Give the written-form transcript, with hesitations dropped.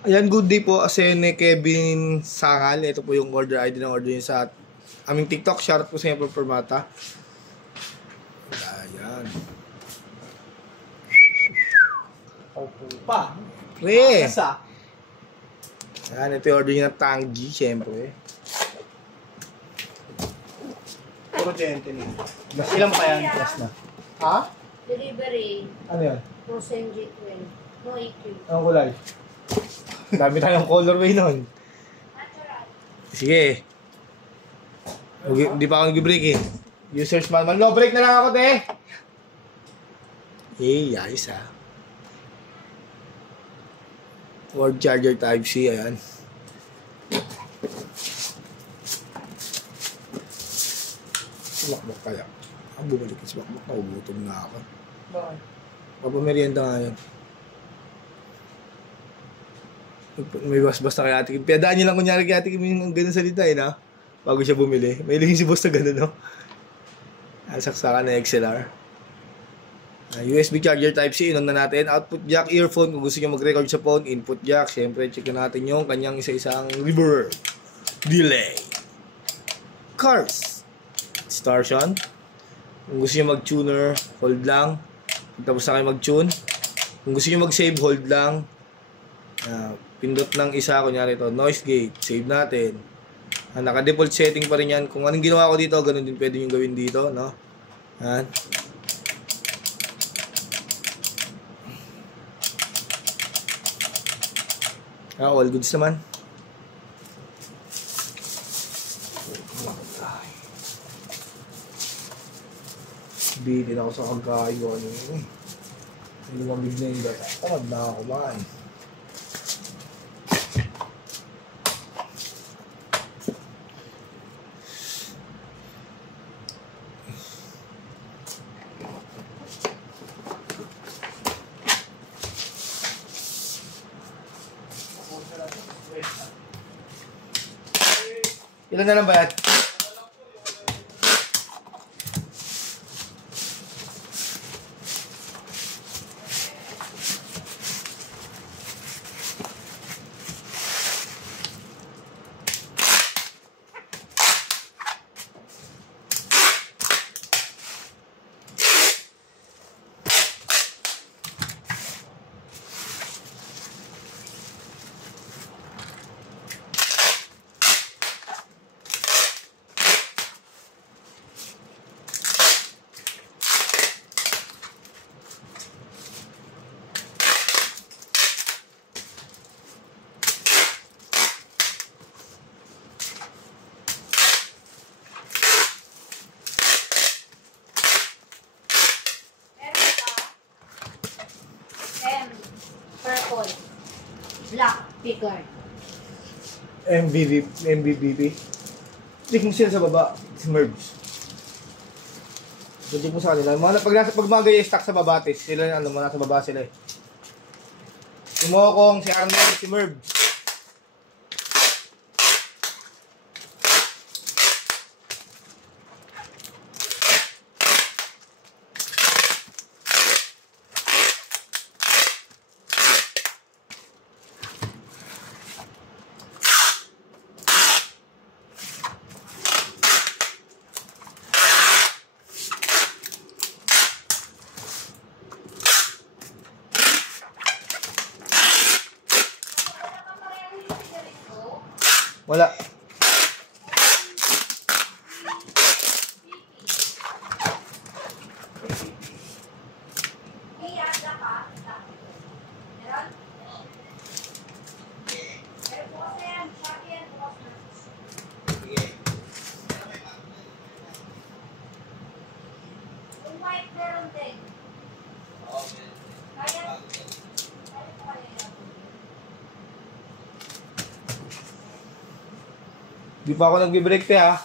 Ayan, good day po. Asene Kevin Sangal. Ito po yung order ID ng order niyo sa aming TikTok. Shoutout po sa inyo po, Permata. Ayan. Opo pa. Pre! Asa? Ayan, ito yung order niyo ng Tangji, syempre. Puro gente na. Ilan pa yan? Plus na. Ha? Delivery, Ano yan? frozen G12, no EQ. Anong kulay? Dami tayong colorway nun. Natural. Sige. Hindi pa ako nag-break eh. Users manual. No, break na lang ako, te! Ayos ah. Word charger Type-C, ayan. Sumakbak kaya. Bumalik yung sumakbak. Naubutom na ako. Bakit? Papamerienda nga yan. May basbas na kay Ate Kim. Piadaan niyo lang kunyari kay Ate Kim yung ganun salita eh, na? Bago siya bumili. May lingin si boss na ganun, no? Saksakan na XLR. USB charger Type-C, inon na natin. Output jack, earphone, kung gusto niyo mag-record sa phone. Input jack, syempre, check natin yung kanyang isa-isang reverb. Delay. Cars. Distortion. Kung gusto niyo mag-tuner, hold lang. Tapos na kayo mag-tune. Kung gusto niyo mag-save, hold lang. Pindot ng isa, kunyari ito, noise gate, save natin. Naka-default setting pa rin yan. Kung anong ginawa ko dito, ganun din pwede nyo gawin dito, no? Yan. All goods naman. Bitin ako sa kagkain ko. Hindi mamig na yung data. Tamad na ako kumain. Ilan na lang ba yan? Purple. Black. Picker. MVBP. Check mo sila sa baba. Merge. So, check mo sa kanila. Pag mga gaya stock sa baba, sila ano, nasa baba sila eh. Si Mokong, si Arnel, si Merge. Wala. Di pa ako nag-break te ha.